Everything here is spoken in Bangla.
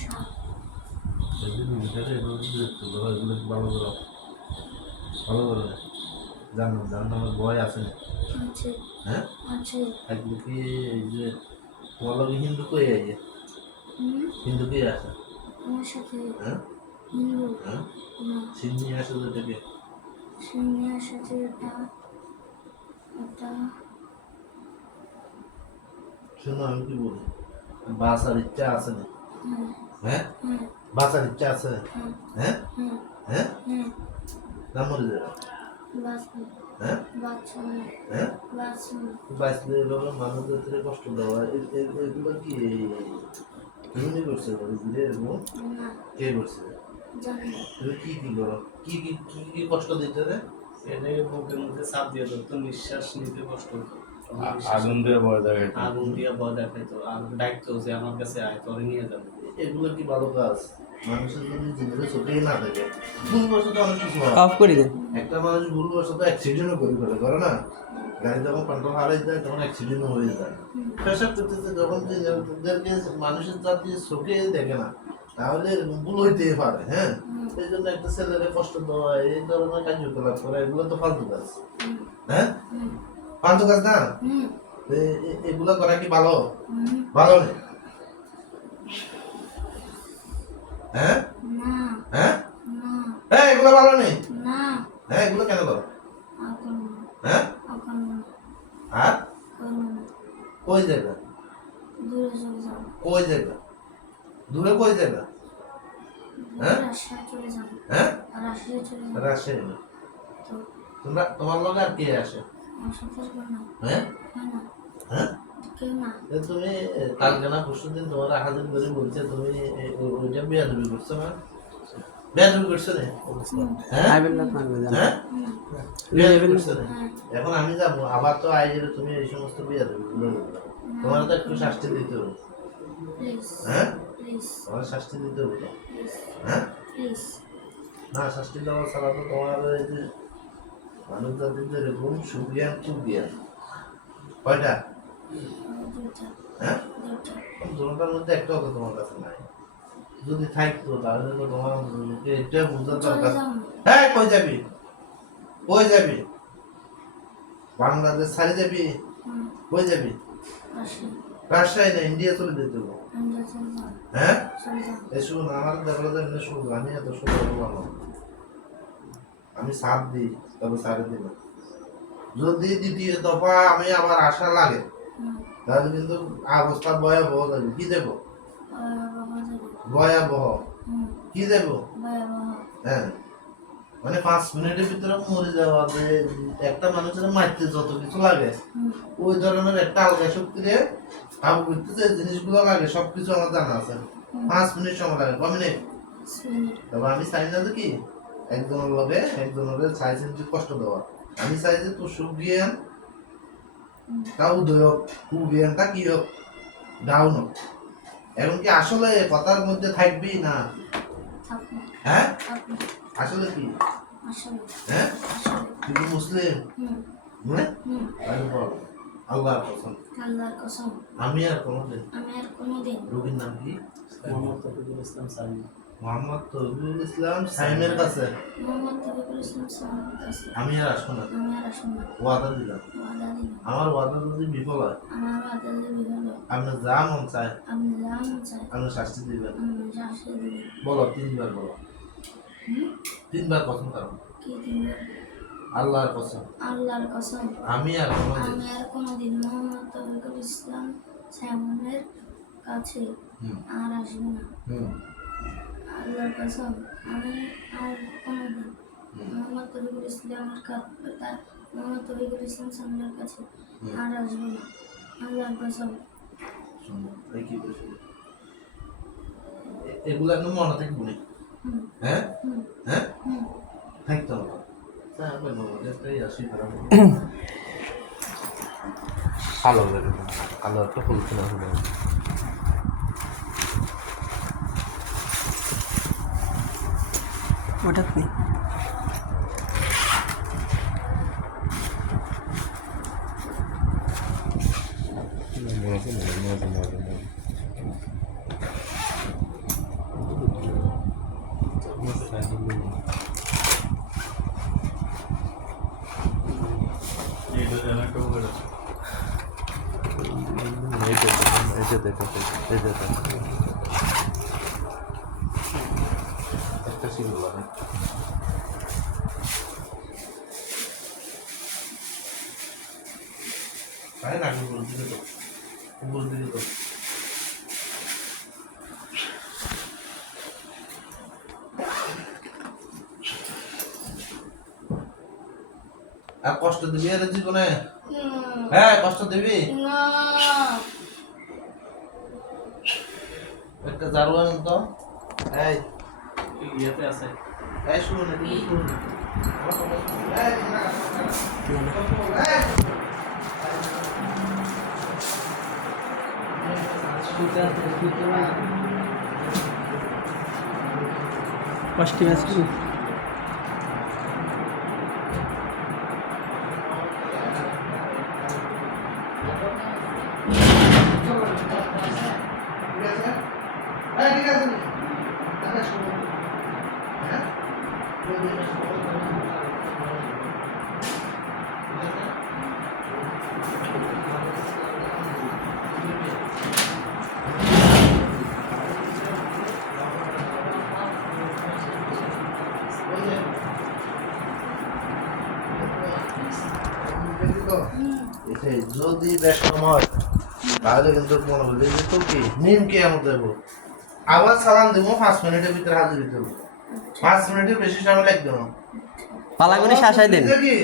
সাপ। সেদিন ভিতরে এগুলো দেখতে ধরো এগুলো ভালো করো ভালো করে জানো জানার ভয় আছে না আছে হ্যাঁ আছে। একদিকে কি এই যে তোমার লোক হিন্দু কই আইয়ে হিন্দু কে আসে আমার সাথে হ্যাঁ হিন্দু হ্যাঁ না। সিন্নি আসে যেটাকে সিনিয়র সাথে এটা এটা শোনো আমি কি বলি বাসার ইচ্ছা আছে না হ্যাঁ হ্যাঁ হ্যাঁ বাসার ইচ্ছা আছে হ্যাঁ হ্যাঁ হ্যাঁ হ্যাঁ হ্যাঁ। না মরে যাবে বাঁচবো হ্যাঁ বাঁচবো না হ্যাঁ বাঁচবো না। বাঁচলে এভাবে মানুষদের থেকে কষ্ট দেওয়া এগুলো কি তুমি করছে ঘুরে এরকম না কে করছে জানি না। তুমি কি কি করো কি কি কি কি কষ্ট দিতে রে এটাকে বুকের মধ্যে চাপ দিয়ে ধরতো, নিঃশ্বাস নিতে কষ্ট হতো। আগুন দিয়ে ভয় দেখাইতো আগুন দিয়ে ভয় দেখাইতো আর ডাকতো যে আমার কাছে আয়, তোরে নিয়ে যাবে। এগুলো কি ভালো কাজ মানুষের যদি জিনিসের চোখেই না থাকে ভুলবশত অনেক কিছু হয় অফ করে দেন। একটা মানুষ ভুলবশত অ্যাক্সিডেন্টও করে না গাড়ি যখন কন্ট্রোল হারিয়ে যায় তখন অ্যাক্সিডেন্টও হয়ে যায় প্রেশার করতেছে যখন যে মানুষের জাতি চোখে দেখে না তাহলে এরকম ভুল হইতেই পারে হ্যাঁ এই জন্য একটা ছেলেরে কষ্ট দেওয়া এই ধরনের কার্যকলাপ করা এগুলো তো ফালতু কাজ হ্যাঁ ফালতু কাজ না এগুলো করা কি ভালো ভালো নেই হ্যাঁ না হ্যাঁ না হ্যাঁ এগুলো ভালো নেই না হ্যাঁ এগুলো কেন ভালো এখন হ্যাঁ এখন আর এখন কই জায়গা দূরে চলে যাবো। কই জায়গা দূরে কই জায়গা হ্যাঁ রাজশাহী চলে যাবো। হ্যাঁ রাজশাহী চলে যাবো। রাজশাহী তো তোমরা তোমার লগে আর কে আসে আমার সাথে কেউ না হ্যাঁ হয় না হ্যাঁ কেউ না। এ তুমি কালকে না পরশু দিন তোমার হাজির করে বলছে তুমি ওইটা বেয়াদবি করছো না বেয়াদবি করছো না হ্যাঁ আইবেন না পারবে জান। হ্যাঁ হুম, বেয়াদবি করছো না হ্যাঁ এখন আমি যাবো আবার তো আইজের তুমি এই সমস্ত বেয়াদবি গুলো করবে। তোমার তো একটু শাস্তি দিতে হবে প্লিজ হ্যাঁ প্লিজ তোমার শাস্তি দিতে হবে তো। প্লিজ হ্যাঁ প্লিজ। না শাস্তি দেওয়া ছাড়া তো তোমার এই যে মানুষ জাতিদের এরকম সুজ্ঞান কুজ্ঞান কয়টা দুটা হ্যাঁ দুটা দুটার মধ্যে একটা তো তোমার কাছে নাই যদি থাকতো তাহলে তো তোমার এটা বোঝা চলে দরকার যাবো। হ্যাঁ কই যাবি কই যাবি বাংলাদেশ ছাড়ে যাবি হুম, কই যাবি রাজশাহী রাজশাহী না ইন্ডিয়া চলে যেতে হবে ইন্ডিয়া চলে যাবো। হ্যাঁ চলে যাবো। এই শুন আমার দেখা যায় এমনি শুনবো আমি এত শুনবো ভালো আমি সাথ দিই তবে সাড়ে দিন যদি দ্বিতীয় দফা আমি আবার আশা লাগে হুম, তাহলে কিন্তু অবস্থা ভয়াবহ যাবে কি দেবো বাবা যাবো। ভয়াবহ হুম, কি দেবো ভয়াবহ। হ্যাঁ মানে 5 মিনিটের ভিতরে মরে যাওয়া যে একটা মানুষের মারতে যত কিছু লাগে হুম, ওই ধরনের একটা আলগা শক্তি দিয়ে কাবু করতে যে জিনিসগুলো লাগে সবকিছু আমার জানা আছে 5 মিনিট সময় লাগে কম মিনিট মিনিট। তবে আমি চাই না যে কি একজনের লগে একজনের চাইছেন যে কষ্ট দেওয়া আমি চাই যে তোর সুখ জ্ঞান তা উদয় হোক কুজ্ঞানটা কি হোক ডাউন হোক এখন কি আসলে কথার মধ্যে থাকবি না থাকবো হ্যাঁ থাকবো আসলে কি আসলে হ্যাঁ আসলে। তুই কি মুসলিম হুম হ্যাঁ হুম। তাহলে বল আল্লাহর কসম আল্লাহর কসম আমি আর কোনোদিন আমি আর কোনোদিন রোগীর নাম কি মোহাম্মদ তফিকুল ইসলাম সাইম। মোহাম্মদ তৌহিদুল ইসলাম সাইমের কাছে মোহাম্মদ তফিকুল ইসলাম সালামের কাছে আমি আর আসবো না আমি আর আসুন না। ওয়াদা দিলাম ওয়াদা দিন। আমার ওয়াদা যদি বিফল হয় আমার ওয়াদা যদি বিফল হয়, আপনি যা মন চায় আপনি যা মন চায় আপনি শাস্তি দিবেন আপনি শাস্তি দিবেন। বলো 3 বার বলো হুম? 3 বার কসম করো কি দিবেন? আল্লাহর কসম আল্লাহর কসম আমি আর কোনোদিন আমি আর কোনোদিন মোহাম্মদ তফিকুল ইসলাম সালামের কাছে হুম আর আসবো না। হুম আল্লাহর কসম আমি আর কোনোদিন হুম মোহাম্মদ তফিকুল ইসলামের মোহাম্মদ তফিকুল ইসলাম সালামের কাছে আর আসবো না। আল্লাহর কসম। শুনো এই কি বলছি এগুলো একদম মনে থাকবো না হুম হ্যাঁ হুম হ্যাঁ হুম। থাকতে হবে হ্যাঁ বলবো এটাই আসি খারাপ ভালো লাগে আলো একটা ফুলছে না শুনে হঠাৎ নেই। মজা মজা মজা মজা একটা ছিল তাই না উপর দিকে তো উপর দিকে তো আর কষ্ট দিবি এর জীবনে হ্যাঁ কষ্ট দিবি না একটা ঝাড়ু আন তো এই ইয়েতে আছে এই শুনুন একটু শুনুন পাঁচটি ম্যাচ ঠিক আছে হ্যাঁ যদি বেশম হয় তাহলে কিন্তু মনে করলে যে তো কি নিম কি এমন দেবো আবার সালাম দেবো 5 মিনিটের ভিতরে হাজির দেবো 5 মিনিটের বেশি সময় লাগবে না পালাগুনি শাসাই দেন কি